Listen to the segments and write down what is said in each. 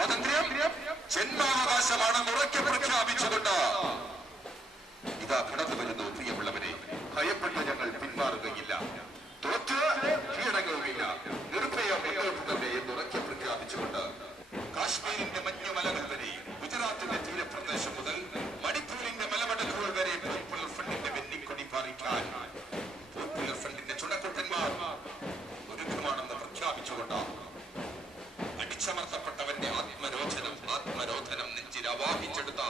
സ്വാതന്ത്ര്യം ജന്മാവകാശമാണെന്ന് ഉറക്കെ പ്രഖ്യാപിച്ചുകൊണ്ട് ഇതാ കടന്നു വരുന്നു. പ്രിയമുള്ളവരെ, ഭയപ്പെട്ട് ഞങ്ങൾ പിന്മാറുകയില്ല, തോറ്റ് കീഴടങ്ങുകയില്ല, നിർഭയം മുന്നോട്ട് തന്നെ എന്ന് ഉറക്കെ പ്രഖ്യാപിച്ചുകൊണ്ട് കാശ്മീരിന്റെ മഞ്ഞുമലകൾ വരെ, ഗുജറാത്തിന്റെ തീരപ്രദേശം മുതൽ മണിപ്പൂരിന്റെ മലമടക്കുകൾ വരെ പോപ്പുലർ ഫ്രണ്ടിന്റെ വെന്നിക്കൊടി പാറിക്കാൻ പോപ്പുലർ ഫ്രണ്ടിന്റെ ചുണക്കുട്ടന്മാർ ഒരുക്കമാണെന്ന് പ്രഖ്യാപിച്ചുകൊണ്ട് അടിച്ചമർത്തപ്പെട്ടവന്റെ ആത്മരോധനം നെഞ്ചിൽ അവാഹിച്ചെടുത്ത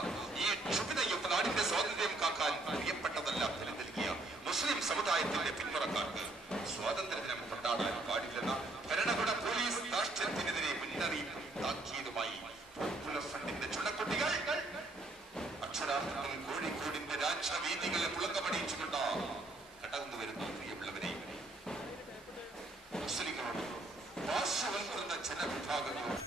ഈ ക്ഷുഭിതയുദ്ധ നാടിന്റെ സ്വാതന്ത്ര്യം കാക്കാൻ പ്രിയപ്പെട്ടതെല്ലാം ബലി നൽകിയ മുസ്ലിം സമുദായത്തിന്റെ പിന്മുറക്കാർക്ക് സ്വാതന്ത്ര്യ ദിനം കൊണ്ടാടാൻ പാടില്ലെന്ന ഭരണകൂട പോലീസ് രാഷ്ട്രത്തിനെതിരെ മുന്നറിയിപ്പും താക്കീതുമായി പോപ്പുലർ ഫ്രണ്ടിന്റെ ചുണക്കുട്ടികൾ അക്ഷരാർത്ഥത്തിൽ കോഴിക്കോടിന്റെ രാജവീതികളെ പുളക്കമടിച്ചുകൊണ്ട് കടന്നു വരുന്നു. പ്രിയമുള്ളവരെ, മുസ്ലിങ്ങളോട് പാർശ്വവൽക്കൃത ജനവിഭാഗങ്ങളോട്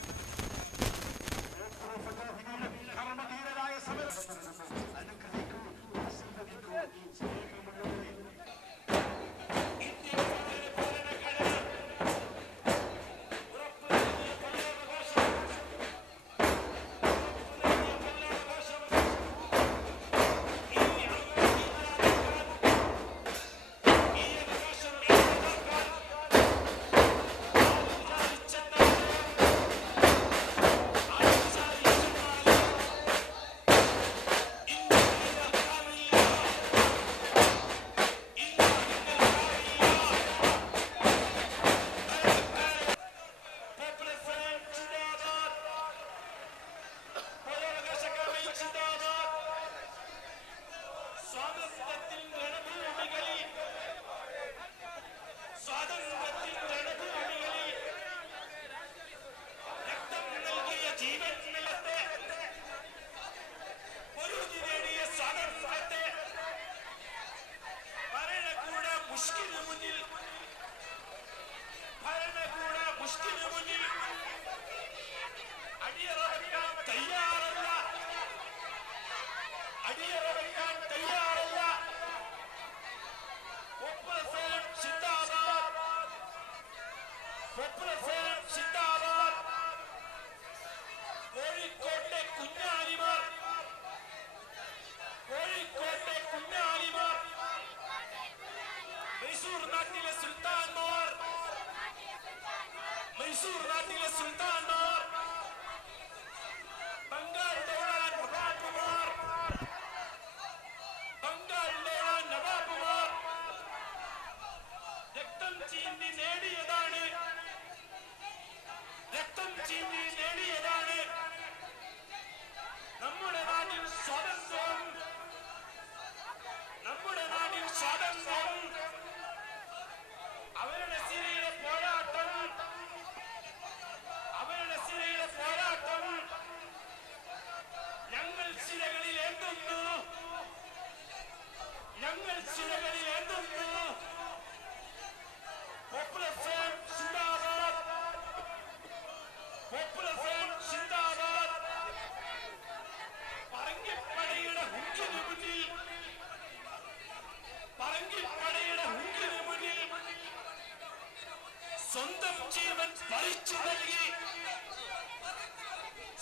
സ്വന്തം ജീവൻ പറിച്ചു നൽകി,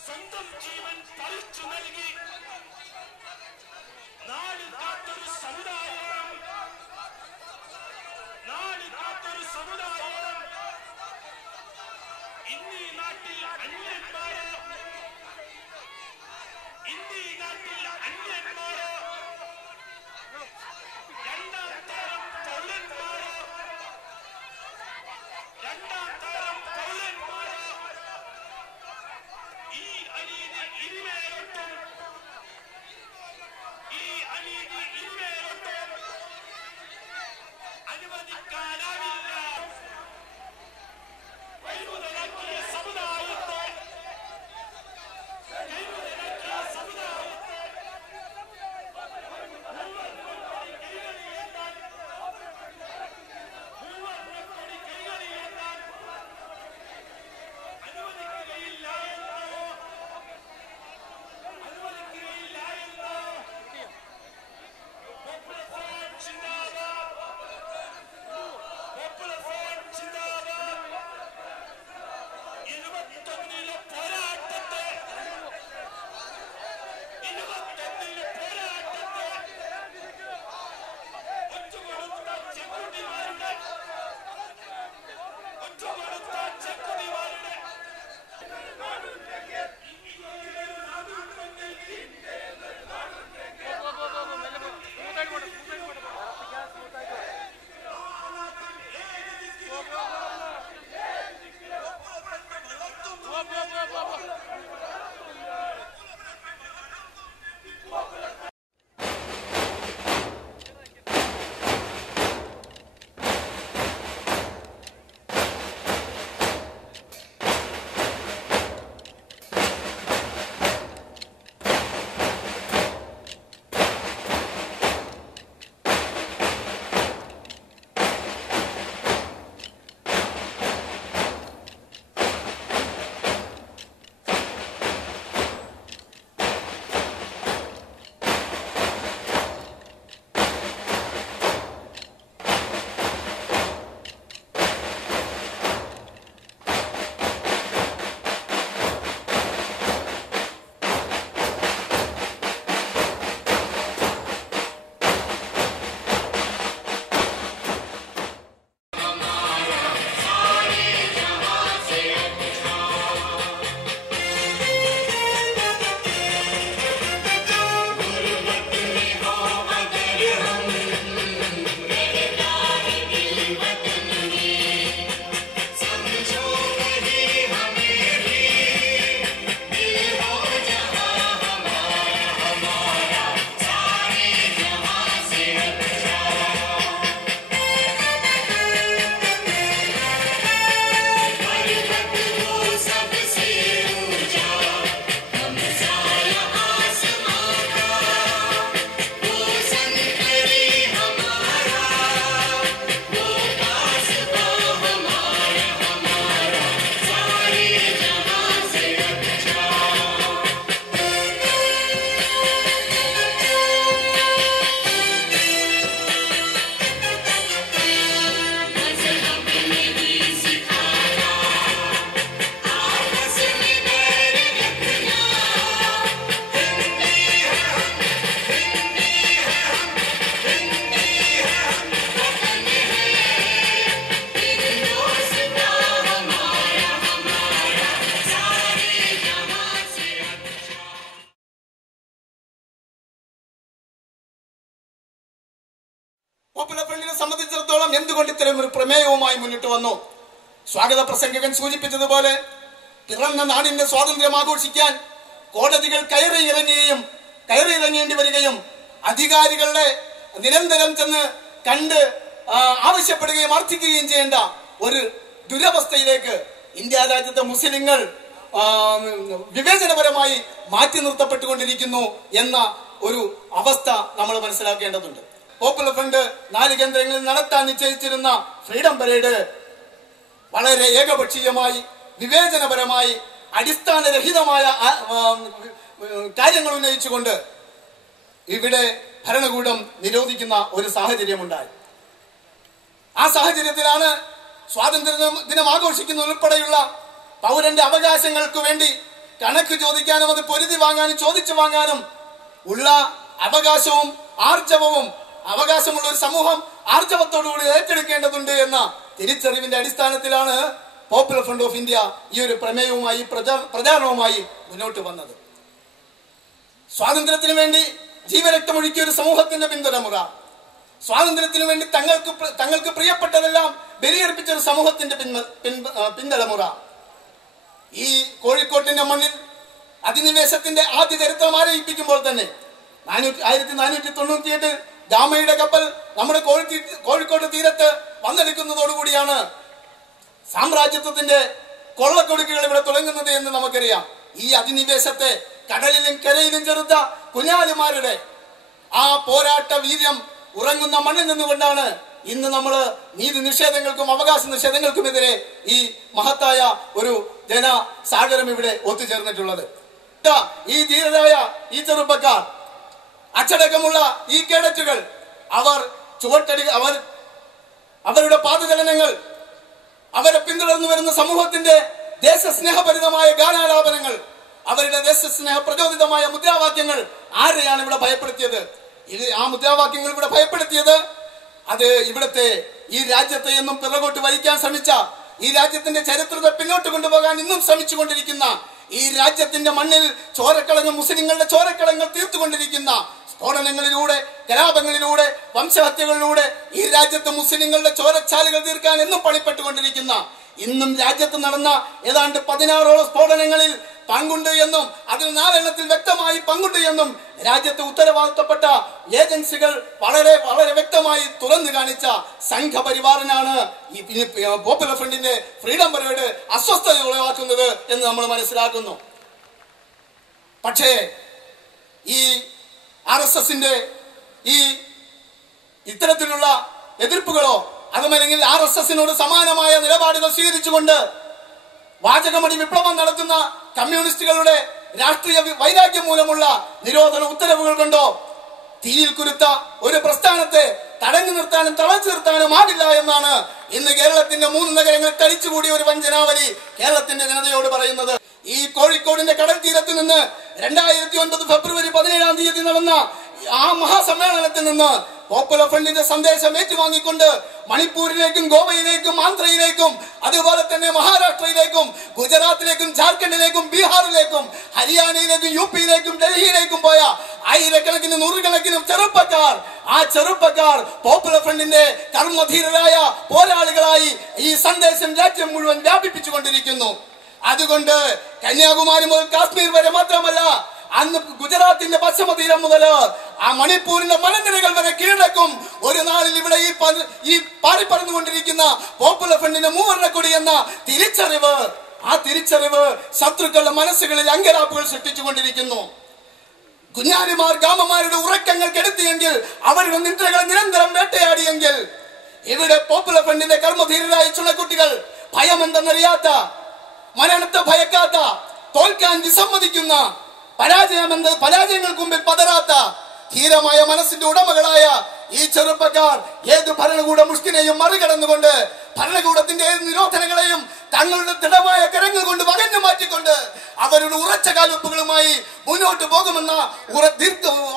സ്വന്തം ജീവൻ പറിച്ചു നൽകി നാട് കാത്തൊരു സമുദായം, നാട് കാത്തൊരു സമുദായം ഇന്നീ നാട്ടിൽ അന്യന്മാരോ, ഇന്നീ നാട്ടിൽ അന്യന്മാരോ, രണ്ടാം തരം പൗരന്മാരോ, രണ്ടാം തരം പൗരന്മാരോ ഈ അനീതി ഇനിമേലൊട്ടും, ഈ അനീതി ഇനിമേലൊട്ടും എടുത്തുകൊണ്ട് ഇത്തരം ഒരു പ്രമേയവുമായി മുന്നിട്ട് വന്നു. സ്വാഗത പ്രസംഗകൻ സൂചിപ്പിച്ചതുപോലെ പിറന്ന നാടിന്റെ സ്വാതന്ത്ര്യം ആഘോഷിക്കാൻ കോടതികൾ കയറിയിറങ്ങേണ്ടി വരികയും അധികാരികളുടെ നിരന്തരം ചെന്ന് കണ്ട് ആവശ്യപ്പെടുകയും അർത്ഥിക്കുകയും ചെയ്യേണ്ട ഒരു ദുരവസ്ഥയിലേക്ക് ഇന്ത്യ രാജ്യത്തെ മുസ്ലിങ്ങൾ വിവേചനപരമായി മാറ്റി നിർത്തപ്പെട്ടുകൊണ്ടിരിക്കുന്നു എന്ന ഒരു അവസ്ഥ നമ്മൾ മനസ്സിലാക്കേണ്ടതുണ്ട്. പോപ്പുലർ ഫ്രണ്ട് 4 കേന്ദ്രങ്ങളിൽ നടത്താൻ നിശ്ചയിച്ചിരുന്ന ഫ്രീഡം പരേഡ് വളരെ ഏകപക്ഷീയമായി വിവേചനപരമായി അടിസ്ഥാനരഹിതമായ കാര്യങ്ങൾ ഉന്നയിച്ചുകൊണ്ട് ഇവിടെ ഭരണകൂടം നിരോധിക്കുന്ന ഒരു സാഹചര്യമുണ്ടായി. ആ സാഹചര്യത്തിലാണ് സ്വാതന്ത്ര്യ ദിനം ആഘോഷിക്കുന്ന ഉൾപ്പെടെയുള്ള പൗരന്റെ അവകാശങ്ങൾക്ക് വേണ്ടി കണക്ക് ചോദിക്കാനും അത് പൊരുതി വാങ്ങാനും ചോദിച്ചു വാങ്ങാനും ഉള്ള അവകാശവും ആർജവവും അവകാശമുള്ള ഒരു സമൂഹം ആർജവത്തോടുകൂടി ഏറ്റെടുക്കേണ്ടതുണ്ട് എന്ന തിരിച്ചറിവിന്റെ അടിസ്ഥാനത്തിലാണ് പോപ്പുലർ ഫ്രണ്ട് ഓഫ് ഇന്ത്യ ഈ ഒരു പ്രമേയവുമായി പ്രചാരണവുമായി മുന്നോട്ട് വന്നത്. സ്വാതന്ത്ര്യത്തിന് വേണ്ടി ജീവരക്തമൊഴുക്കിയ ഒരു സമൂഹത്തിന്റെ പിന്തുടമുറ, സ്വാതന്ത്ര്യത്തിന് വേണ്ടി തങ്ങൾക്ക് പ്രിയപ്പെട്ടതെല്ലാം ബലിയർപ്പിച്ച ഒരു സമൂഹത്തിന്റെ പിന്തലമുറ ഈ കോഴിക്കോട്ടിന്റെ മണ്ണിൽ അധിനിവേശത്തിന്റെ ആദ്യ ചരിത്രം ആരംഭിക്കുമ്പോൾ തന്നെ 1498 ഗാമയുടെ കപ്പൽ നമ്മുടെ കോഴിക്കോട് തീരത്ത് വന്നെടുക്കുന്നതോടുകൂടിയാണ് സാമ്രാജ്യത്വത്തിന്റെ കൊള്ളക്കൊടുക്കുകൾ ഇവിടെ തുടങ്ങുന്നത് എന്ന് നമുക്കറിയാം. ഈ അധിനിവേശത്തെ കടലിലും കരയിലും ചെറുത്ത കുഞ്ഞാലിമാരുടെ ആ പോരാട്ട വീര്യം ഉറങ്ങുന്ന മണ്ണിൽ നിന്നുകൊണ്ടാണ് ഇന്ന് നമ്മൾ നീതി നിഷേധങ്ങൾക്കും അവകാശ നിഷേധങ്ങൾക്കുമെതിരെ ഈ മഹത്തായ ഒരു ജനസാഗരം ഇവിടെ ഒത്തുചേർന്നിട്ടുള്ളത്. ഈ ധീരരായ ഈ ചെറുപ്പക്കാർ, അച്ചടക്കമുള്ള ഈ കേഡറ്റുകൾ, അവരുടെ പാദചലനങ്ങൾ, അവരെ പിന്തുടർന്നു വരുന്ന സമൂഹത്തിന്റെ ദേശസ്നേഹഭരിതമായ ഗാനാലാപനങ്ങൾ, അവരുടെ ദേശസ്നേഹ പ്രചോദിതമായ മുദ്രാവാക്യങ്ങൾ ആരെയാണ് ഇവിടെ ഭയപ്പെടുത്തിയത്? ആ മുദ്രാവാക്യങ്ങൾ ഇവിടെ ഭയപ്പെടുത്തിയത് അത് ഇവിടുത്തെ ഈ രാജ്യത്തെ എന്നും പിറകോട്ട് വലിക്കാൻ ശ്രമിച്ച, ഈ രാജ്യത്തിന്റെ ചരിത്രത്തെ പിന്നോട്ട് കൊണ്ടുപോകാൻ ഇന്നും ശ്രമിച്ചുകൊണ്ടിരിക്കുന്ന, ഈ രാജ്യത്തിന്റെ മണ്ണിൽ ചോരക്കളങ്ങൾ, മുസ്ലിങ്ങളുടെ ചോരക്കളങ്ങൾ തീർത്തുകൊണ്ടിരിക്കുന്ന സ്ഫോടനങ്ങളിലൂടെ, കലാപങ്ങളിലൂടെ, വംശഹത്യകളിലൂടെ ഈ രാജ്യത്ത് മുസ്ലിങ്ങളുടെ ചോരച്ചാലുകൾ തീർക്കാൻ എന്നും പണിപ്പെട്ടുകൊണ്ടിരിക്കുന്ന, ഇന്നും രാജ്യത്ത് നടന്ന ഏതാണ്ട് 16ഓളം സ്ഫോടനങ്ങളിൽ പങ്കുണ്ട് എന്നും അതിൽ 4 എണ്ണത്തിൽ വ്യക്തമായി പങ്കുണ്ട് എന്നും രാജ്യത്ത് ഉത്തരവാദിത്തപ്പെട്ട ഏജൻസികൾ വളരെ വളരെ വ്യക്തമായി തുറന്നു കാണിച്ച സംഘപരിവാറിനാണ് ഈ പോപ്പുലർ ഫ്രണ്ടിന്റെ ഫ്രീഡം പരേഡ് അസ്വസ്ഥത ഉളവാക്കുന്നത് എന്ന് നമ്മൾ മനസ്സിലാക്കുന്നു. പക്ഷേ ഈ RSSന്റെ ഈ ഇത്തരത്തിലുള്ള എതിർപ്പുകളോ അതുമല്ലെങ്കിൽ RSSനോട് സമാനമായ നിലപാടുകൾ സ്വീകരിച്ചുകൊണ്ട് വാചകമടി വിപ്ലവം നടത്തുന്ന കമ്മ്യൂണിസ്റ്റുകളുടെ രാഷ്ട്രീയ വൈരാഗ്യം മൂലമുള്ള നിരോധന ഉത്തരവുകൾ കൊണ്ടോ തീയിൽ കുരുത്ത ഒരു പ്രസ്ഥാനത്തെ തടഞ്ഞു നിർത്താനും തളച്ചു നിർത്താനും ആവില്ല എന്നാണ് ഇന്ന് കേരളത്തിന്റെ 3 നഗരങ്ങളിൽ തടിച്ചുകൂടിയ ഒരു വഞ്ചനാവലി കേരളത്തിന്റെ ജനതയോട് പറയുന്നത്. ഈ കോഴിക്കോടിന്റെ കടൽ തീരത്ത് നിന്ന് 2009 ഫെബ്രുവരി 17-ാം തീയതി നടന്ന ആ മഹാസമ്മേളനത്തിൽ നിന്ന് പോപ്പുലർ ഫ്രണ്ടിന്റെ സന്ദേശം ഏറ്റുവാങ്ങിക്കൊണ്ട് മണിപ്പൂരിലേക്കും ഗോവയിലേക്കും ആന്ധ്രയിലേക്കും അതുപോലെ തന്നെ മഹാരാഷ്ട്രയിലേക്കും ഗുജറാത്തിലേക്കും ജാർഖണ്ഡിലേക്കും ബീഹാറിലേക്കും ഹരിയാനയിലേക്കും UPയിലേക്കും ഡൽഹിയിലേക്കും പോയ ആയിരക്കണക്കിന് നൂറുകണക്കിന് ചെറുപ്പക്കാർ പോപ്പുലർ ഫ്രണ്ടിന്റെ കർമ്മധീരരായ പോരാളികളായി ഈ സന്ദേശം രാജ്യം മുഴുവൻ വ്യാപിപ്പിച്ചുകൊണ്ടിരിക്കുന്നു. അതുകൊണ്ട് കന്യാകുമാരി മുതൽ കാശ്മീർ വരെ മാത്രമല്ല, അന്ന് ഗുജറാത്തിന്റെ പശ്ചിമതീരം മുതൽ ആ മണിപ്പൂരിന്റെ മലനിരകൾ വരെ കീഴടക്കും ഒരു നാളിൽ ഇവിടെ ഈ പാറിപ്പറന്നുകൊണ്ടിരിക്കുന്ന പോപ്പുലർ ഫ്രണ്ടിന്റെ മൂവർണ്ണക്കൊടി എന്ന തിരിച്ചറിവ് ശത്രുക്കളുടെ മനസ്സുകളിൽ അങ്കരാപ്പുകൾ സൃഷ്ടിച്ചുകൊണ്ടിരിക്കുന്നു. കുഞ്ഞാലിമാർ ഗാമമാരുടെ ഉറക്കങ്ങൾ കെടുത്തിയെങ്കിൽ, അവരുടെ നിദ്രകളെ നിരന്തരം വേട്ടയാടിയെങ്കിൽ, ഇവിടെ പോപ്പുലർ ഫ്രണ്ടിന്റെ കർമ്മധീരരായ ചുണക്കുട്ടികൾ ഭയമെന്തെന്നറിയാത്ത, മരണത്തെ ഭയക്കാത്ത, തോൽക്കാൻ വിസമ്മതിക്കുന്ന, പരാജയങ്ങൾക്ക് മുമ്പിൽ പതറാത്ത ധീരമായ മനസ്സിന്റെ ഉടമകളായ ഈ ചെറുപ്പക്കാർ ഏത് ഭരണകൂട മുഷ്ടിനെയും മറികടന്നുകൊണ്ട് ഭരണകൂടത്തിന്റെ ഏത് നിരോധനങ്ങളെയും തങ്ങളുടെ ദൃഢമായ കരങ്ങൾ കൊണ്ട് വകഞ്ഞു മാറ്റിക്കൊണ്ട് അവരുടെ ഉറച്ച കാൽവെപ്പുകളുമായി മുന്നോട്ട് പോകുമെന്ന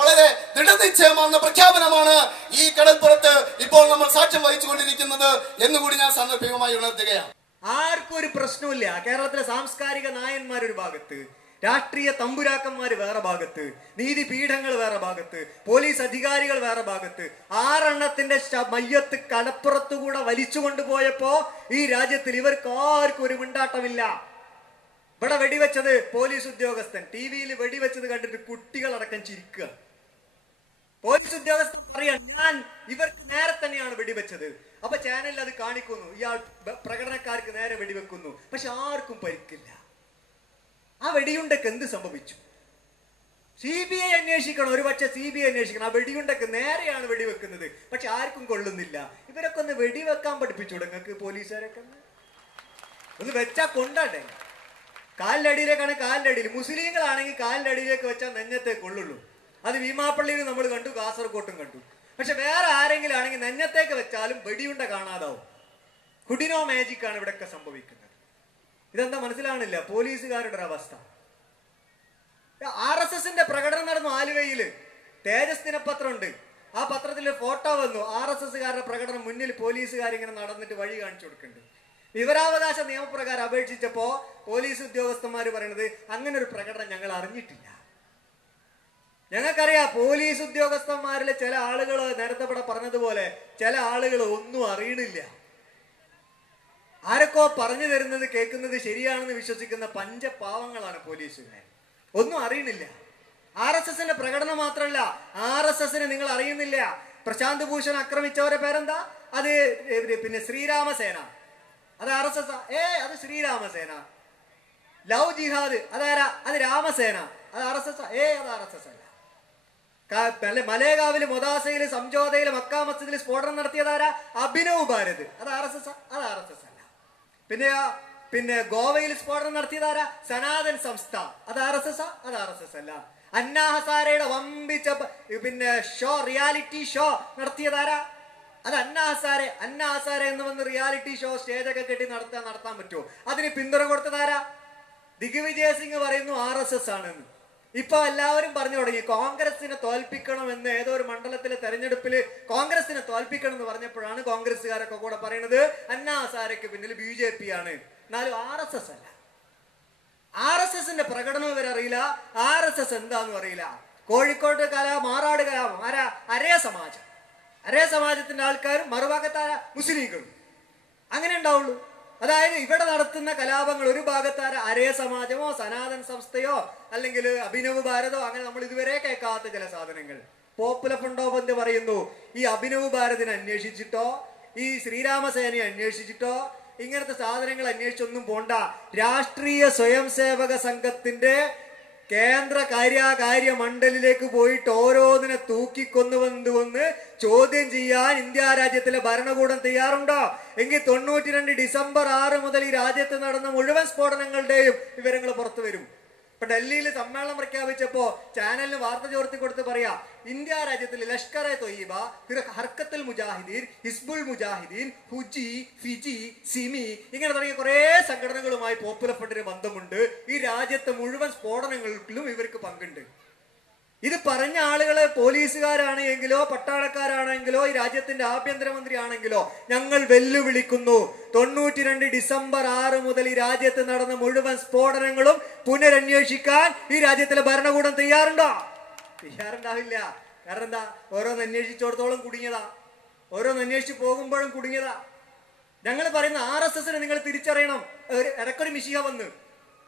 വളരെ ദൃഢനിശ്ചയമാർന്ന പ്രഖ്യാപനമാണ് ഈ കടൽപ്പുറത്ത് ഇപ്പോൾ നമ്മൾ സാക്ഷ്യം വഹിച്ചുകൊണ്ടിരിക്കുന്നത് എന്നുകൂടി ഞാൻ സാന്ദർഭികമായി ഉണർത്തുകയാണ്. ആർക്കും ഒരു പ്രശ്നമില്ല. കേരളത്തിലെ സാംസ്കാരിക നായന്മാരൊരു ഭാഗത്ത്, രാഷ്ട്രീയ തമ്പുരാക്കന്മാര് വേറെ ഭാഗത്ത്, നീതിപീഠങ്ങൾ വേറെ ഭാഗത്ത്, പോലീസ് അധികാരികൾ വേറെ ഭാഗത്ത്. 6 എണ്ണത്തിന്റെ മയ്യത്ത് കടപ്പുറത്തുകൂടെ വലിച്ചു കൊണ്ടുപോയപ്പോ ഈ രാജ്യത്തിൽ ഇവർക്ക് ആർക്കും ഒരു മിണ്ടാട്ടമില്ല. ഇവിടെ വെടിവെച്ചത് പോലീസ് ഉദ്യോഗസ്ഥൻ, ടിവിയിൽ വെടിവെച്ചത് കണ്ടിട്ട് കുട്ടികളടക്കം ചിരിക്കുക. പോലീസ് ഉദ്യോഗസ്ഥൻ പറയാൻ ഞാൻ ഇവർക്ക് നേരെ തന്നെയാണ് വെടിവെച്ചത്. അപ്പൊ ചാനലിൽ അത് കാണിക്കുന്നു, ഇയാൾ പ്രകടനക്കാർക്ക് നേരെ വെടിവെക്കുന്നു, പക്ഷെ ആർക്കും പരിക്കില്ല. ആ വെടിയുണ്ടക്ക് എന്ത് സംഭവിച്ചു? CBI അന്വേഷിക്കണം, ഒരു പക്ഷെ CBI അന്വേഷിക്കണം. ആ വെടിയുണ്ടക്ക് നേരെയാണ് വെടിവെക്കുന്നത്, പക്ഷെ ആർക്കും കൊള്ളുന്നില്ല. ഇവരൊക്കെ ഒന്ന് വെടിവെക്കാൻ പഠിപ്പിച്ചു നിങ്ങൾക്ക് പോലീസുകാരൊക്കെ ഒന്ന് വെച്ചാ കൊണ്ടാട്ടെ. കാലിന്റെ അടിയിലേക്കാണ്, കാലിന്റെ അടിയിൽ. മുസ്ലിങ്ങളാണെങ്കിൽ കാലിന്റെ അടിയിലേക്ക് വെച്ചാൽ നെഞ്ഞത്തെ കൊള്ളുള്ളൂ. അത് ഭീമാപ്പള്ളിയിൽ നമ്മൾ കണ്ടു, കാസർകോട്ടും കണ്ടു. പക്ഷെ വേറെ ആരെങ്കിലും ആണെങ്കിൽ നെഞ്ഞത്തേക്ക് വെച്ചാലും വെടിയുണ്ട കാണാതാവും. ഹുഡിനോ മാജിക് ആണ് ഇവിടെയൊക്കെ സംഭവിക്കുന്നത്. ഇതെന്താ മനസ്സിലാവണില്ല പോലീസുകാരുടെ അവസ്ഥ. RSSന്റെ പ്രകടനം നടന്നു ആലുവയില്. തേജസ് ദിനപത്രം ഉണ്ട്, ആ പത്രത്തിൽ ഫോട്ടോ വന്നു. RSSകാരുടെ പ്രകടനം മുന്നിൽ പോലീസുകാരിങ്ങനെ നടന്നിട്ട് വഴി കാണിച്ചു കൊടുക്കുന്നുണ്ട്. വിവരാവകാശ നിയമപ്രകാരം അപേക്ഷിച്ചപ്പോ പോലീസ് ഉദ്യോഗസ്ഥന്മാർ പറയുന്നത് അങ്ങനെ ഒരു പ്രകടനം ഞങ്ങൾ അറിഞ്ഞിട്ടില്ല. ഞങ്ങൾക്കറിയാം പോലീസ് ഉദ്യോഗസ്ഥന്മാരിലെ ചില ആളുകൾ, നേരത്തെ ഇവിടെ പറഞ്ഞതുപോലെ ചില ആളുകൾ ഒന്നും അറിയണില്ല. ആരൊക്കെ പറഞ്ഞു തരുന്നത് കേൾക്കുന്നത് ശരിയാണെന്ന് വിശ്വസിക്കുന്ന പഞ്ചപാവങ്ങളാണ് പോലീസുകാർ. ഒന്നും അറിയണില്ല. RSSന്റെ പ്രകടനം മാത്രമല്ല, RSSനെ നിങ്ങൾ അറിയുന്നില്ല. പ്രശാന്ത് ഭൂഷൺ ആക്രമിച്ചവരെ പേരെന്താ? അത് പിന്നെ ശ്രീരാമസേന. അത് RSS? അത് ശ്രീരാമസേന. ലവ് ജിഹാദ് അതാരാ? അത് രാമസേന. അത് RSS? അത് RSS അല്ല. മലേഗാവില്, മൊദാസയില്, സംജോതയില്, മക്കാ മസ്ജിദില് സ്ഫോടനം നടത്തിയതാരാ? അഭിനവ് ഭാരത്. അത് RSS? അത് RSS അല്ല. പിന്നെ ഗോവയിൽ സ്ഫോടനം നടത്തിയതാരാ? സനാതൻ സംസ്ഥ. അത് RSS? അത് RSS അല്ല. അന്നാ ഹസാരയുടെ വമ്പിച്ച പിന്നെ റിയാലിറ്റി ഷോ നടത്തിയതാരാ? അത് അന്നാ ഹസാര എന്ന് വന്ന് റിയാലിറ്റി ഷോ സ്റ്റേജൊക്കെ കെട്ടി നടത്താൻ പറ്റുമോ? അതിന് പിന്തുണ കൊടുത്തതാരാ? ദിഗ്വിജയ് സിംഗ് പറയുന്നു RSS ആണെന്ന്. ഇപ്പൊ എല്ലാവരും പറഞ്ഞു തുടങ്ങി കോൺഗ്രസിനെ തോൽപ്പിക്കണം എന്ന്. ഏതോ ഒരു മണ്ഡലത്തിലെ തെരഞ്ഞെടുപ്പില് കോൺഗ്രസിനെ തോൽപ്പിക്കണം എന്ന് പറഞ്ഞപ്പോഴാണ് കോൺഗ്രസ്സുകാരൊക്കെ കൂടെ പറയുന്നത് അന്നാ ഹസാരയ്ക്ക് പിന്നിൽ BJP ആണ്. എന്നാലും RSS അല്ല. RSSന്റെ പ്രകടനം ഇവർ അറിയില്ല, RSS എന്താന്ന് അറിയില്ല. കോഴിക്കോട് മാറാട് കലാപം ആരാ? അരേ സമാജം. അരേ സമാജത്തിന്റെ ആൾക്കാരും മറുഭാഗത്താര മുസ്ലിങ്ങളും. അങ്ങനെ ഉണ്ടാവുള്ളൂ. അതായത് ഇവിടെ നടത്തുന്ന കലാപങ്ങൾ ഒരു ഭാഗത്താര അരേ സമാജമോ സനാതൻ സംസ്ഥയോ അല്ലെങ്കിൽ അഭിനവ് ഭാരതോ, അങ്ങനെ നമ്മൾ ഇതുവരെ കേൾക്കാത്ത ചില സാധനങ്ങൾ. പോപ്പുലർ ഫ്രണ്ട് ഓഫ് ഇന്ത്യ പറയുന്നു ഈ അഭിനവ് ഭാരതിനെ അന്വേഷിച്ചിട്ടോ ഈ ശ്രീരാമസേനയെ അന്വേഷിച്ചിട്ടോ ഇങ്ങനത്തെ സാധനങ്ങൾ അന്വേഷിച്ചൊന്നും പോണ്ട. രാഷ്ട്രീയ സ്വയം സേവക സംഘത്തിന്റെ കേന്ദ്ര കാര്യ മണ്ഡലിലേക്ക് പോയിട്ട് ഓരോന്നിനെ തൂക്കിക്കൊന്നുവന്ന് ചോദ്യം ചെയ്യാൻ ഇന്ത്യ രാജ്യത്തിലെ ഭരണകൂടം തയ്യാറുണ്ടോ? എങ്കിൽ 92 ഡിസംബർ 6 മുതൽ ഈ രാജ്യത്ത് നടന്ന മുഴുവൻ സ്ഫോടനങ്ങളുടെയും വിവരങ്ങൾ പുറത്തു വരും. ഇപ്പൊ ഡൽഹിയിൽ സമ്മേളനം പ്രഖ്യാപിച്ചപ്പോ ചാനലിന് വാർത്ത ചോർത്തി കൊടുത്ത് പറയാ ഇന്ത്യ രാജ്യത്തിൽ ലഷ്കർ എ തൊയ്ബ, ഹർക്കത്തുൽ മുജാഹിദീൻ, ഹിസ്ബുൾ മുജാഹിദീൻ, ഹുജി, ഫിജി, സിമി ഇങ്ങനെ തുടങ്ങിയ കുറെ സംഘടനകളുമായി പോപ്പുലർ ഫ്രണ്ടിന് ബന്ധമുണ്ട്. ഈ രാജ്യത്തെ മുഴുവൻ സ്ഫോടനങ്ങളിലും ഇവർക്ക് പങ്കുണ്ട്. ഇത് പറഞ്ഞ ആളുകള് പോലീസുകാരാണ് എങ്കിലോ പട്ടാളക്കാരാണെങ്കിലോ ഈ രാജ്യത്തിന്റെ ആഭ്യന്തരമന്ത്രി ആണെങ്കിലോ ഞങ്ങൾ വെല്ലുവിളിക്കുന്നു. 92 ഡിസംബർ 6 മുതൽ ഈ രാജ്യത്ത് നടന്ന മുഴുവൻ സ്ഫോടനങ്ങളും പുനരന്വേഷിക്കാൻ ഈ രാജ്യത്തിലെ ഭരണകൂടം തയ്യാറുണ്ടോ? തയ്യാറുണ്ടാവില്ല. കാരണം എന്താ? ഓരോന്ന് അന്വേഷിച്ചോടത്തോളം കുടുങ്ങിയതാ, ഓരോന്ന് അന്വേഷിച്ച് പോകുമ്പോഴും കുടുങ്ങിയതാ. ഞങ്ങൾ പറയുന്ന RSSനെ നിങ്ങൾ തിരിച്ചറിയണം. ഇടയ്ക്കൊരു മിശിഹ വന്ന്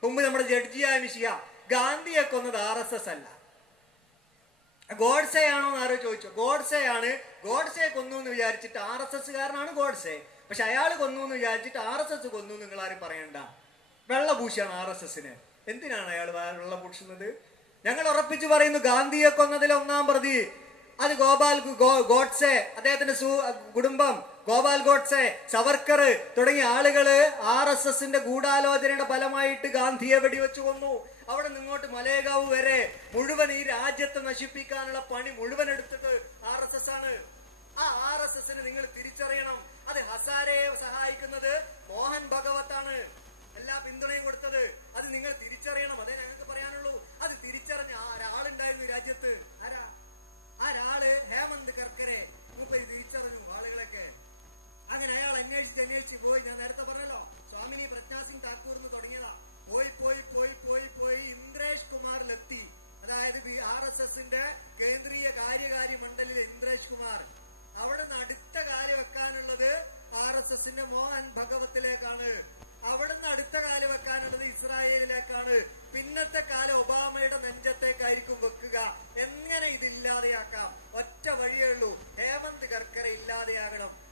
മുമ്പ് നമ്മുടെ ജഡ്ജിയായ മിശിഹ ഗാന്ധിയെ കൊന്നത് RSS അല്ല. ഗോഡ്സെ ആണോ എന്ന് ആരോ ചോദിച്ചു. ഗോഡ്സെ ആണ്. ഗോഡ്സെ കൊന്നു എന്ന് വിചാരിച്ചിട്ട് RSSകാരനാണ് ഗോഡ്സെ. പക്ഷെ അയാൾ കൊന്നു എന്ന് വിചാരിച്ചിട്ട് RSS കൊന്നു നിങ്ങൾ ആരും പറയണ്ട. വെള്ളപൂശാണ് RSSന്. എന്തിനാണ് അയാൾ വെള്ളപൂശുന്നത്? ഞങ്ങൾ ഉറപ്പിച്ചു പറയുന്നു ഗാന്ധിയെ കൊന്നതിൽ 1-ാം പ്രതി അത് ഗോഡ്സെ, അദ്ദേഹത്തിന്റെ കുടുംബം, ഗോപാൽ ഗോഡ്സെ, സവർക്കർ തുടങ്ങിയ ആളുകള് RSSന്റെ ഗൂഢാലോചനയുടെ ഫലമായിട്ട് ഗാന്ധിയെ വെടിവെച്ചു കൊന്നു. അവിടെ നിങ്ങോട്ട് മലേഗാവ് വരെ മുഴുവൻ ഈ രാജ്യത്തെ നശിപ്പിക്കാനുള്ള പണി മുഴുവൻ എടുത്തത് RSS ആണ്. ആ RSSനെ നിങ്ങൾ തിരിച്ചറിയണം. അത് ഹസാരയെ സഹായിക്കുന്നത് മോഹൻ ഭഗവത്താണ്. എല്ലാ പിന്തുണയും കൊടുത്തത് അത് നിങ്ങൾ തിരിച്ചറിയണം. അതേ ഞങ്ങൾക്ക് പറയാനുള്ളൂ. അത് തിരിച്ചറിഞ്ഞ ഒരാളുണ്ടായിരുന്നു ഈ രാജ്യത്ത്. ആരാ? ആരാള്? ഹേമന്ത് കർക്കരെ. മൂപ്പര് തിരിച്ചറിഞ്ഞു ആളുകളൊക്കെ. അങ്ങനെ അയാൾ അന്വേഷിച്ച് പോയി. ഞാൻ നേരത്തെ പറഞ്ഞല്ലോ, സ്വാമിനി പ്രജ്ഞാ സിംഗ് താക്കൂർ എന്ന് തുടങ്ങിയതാ. പോയി ഇന്ദ്രേഷ് അതായത് RSSന്റെ കേന്ദ്രീയ കാര്യകാരി മണ്ഡലിലെ ഇന്ദ്രേഷ് കുമാർ. അവിടെ നിന്ന് അടുത്ത കാല് വെക്കാനുള്ളത് RSSന്റെ മോഹൻ ഭഗവത്തിലേക്കാണ്. അവിടുന്ന് അടുത്ത കാല് വെക്കാനുള്ളത് ഇസ്രായേലിലേക്കാണ്. പിന്നത്തെ കാലം ഒബാമയുടെ നെഞ്ചത്തേക്കായിരിക്കും വെക്കുക. എങ്ങനെ ഇതില്ലാതെയാക്കാം? ഒറ്റ വഴിയേ ഉള്ളൂ, ഹേമന്ത് കർക്കറെ ഇല്ലാതെയാകണം.